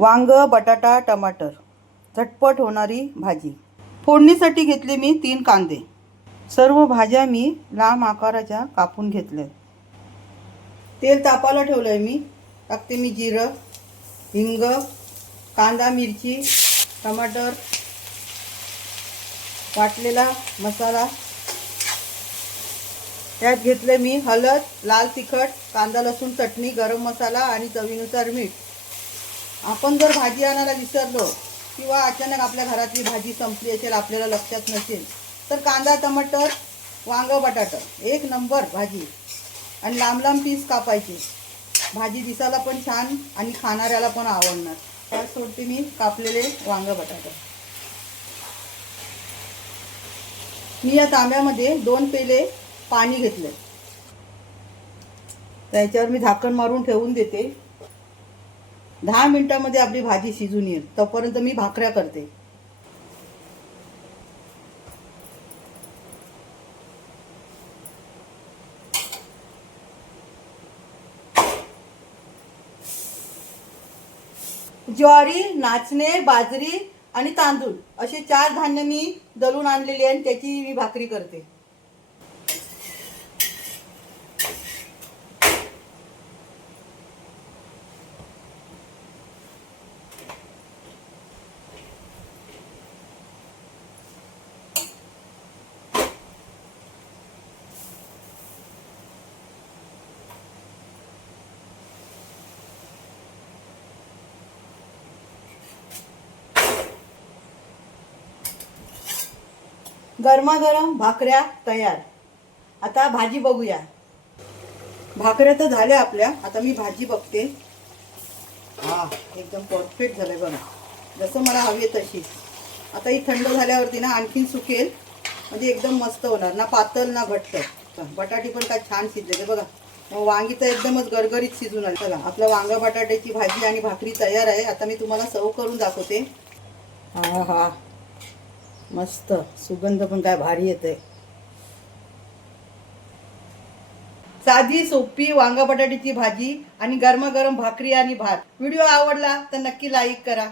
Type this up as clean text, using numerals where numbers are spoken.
वांग, बटाटा, टमाटर, झटपट होणारी भाजी। फोडणीसाठी घेतले मी 3 कांदे। सर्व भाज्या मी लांब आकाराच्या कापून घेतल्यात। तेल तापायला ठेवलंय मी। टाकते मी जिरं, हिंग, कांदा, मिरची, टमाटर, वाटलेला मसाला। त्यात घेतले मी हळद, लाल तिखट, कांदा लसूण चटणी, गरम मसाला आणि चवीनुसार मीठ। आपण जर भाजी आणायला विसरलो किंवा अचानक आपल्या घरातली भाजी संपली असेल, आपल्याला लक्षात नसेल, तर कांदा, टमाटर, वांग, बटाटा एक नंबर भाजी। आणि लांब लांब पीस कापायचे। भाजी दिसायला पण छान आणि खाणाऱ्याला पण आवडणार। त्यात सोडते मी कापलेले वांग, बटाटा। मी या तांब्यामध्ये 2 पेले पाणी घेतले। त्याच्यावर मी झाकण मारून ठेवून देते। 10 मिनिटांमध्ये आपली भाजी शिजून येईल। तोपर्यंत मी भाकऱ्या करते। ज्वारी, नाचणे, बाजरी आणि तांदूळ असे 4 धान्य मी दळून आणलेली आहे, त्याची मी भाकरी करते। गरमागरम भाकऱ्या तयार। आता भाजी बघूया। भाकऱ्या तर झाल्या आपल्या। आता मी भाजी बघते। एकदम परफेक्ट झालंय बघा, जसं मला हवी तशी। आता ही थंड झाल्यावरती ना आणखीन सुकेल, म्हणजे एकदम मस्त होणार, ना पातळ ना घट्ट। बटाटे पण काय छान शिजले बघा। वांगी तर एकदमच गरगरीत शिजून आली। चला, आपल्या वांगा बटाट्याची भाजी आणि भाकरी तयार आहे। आता मी तुम्हाला सर्व करून दाखवते। हा मस्त सुगंध पण काय भारी येते। साधी सोपी वांगा बटाट्याची भाजी आणि गरमागरम भाकरी आणि भात। व्हिडिओ आवडला तर नक्की लाईक करा।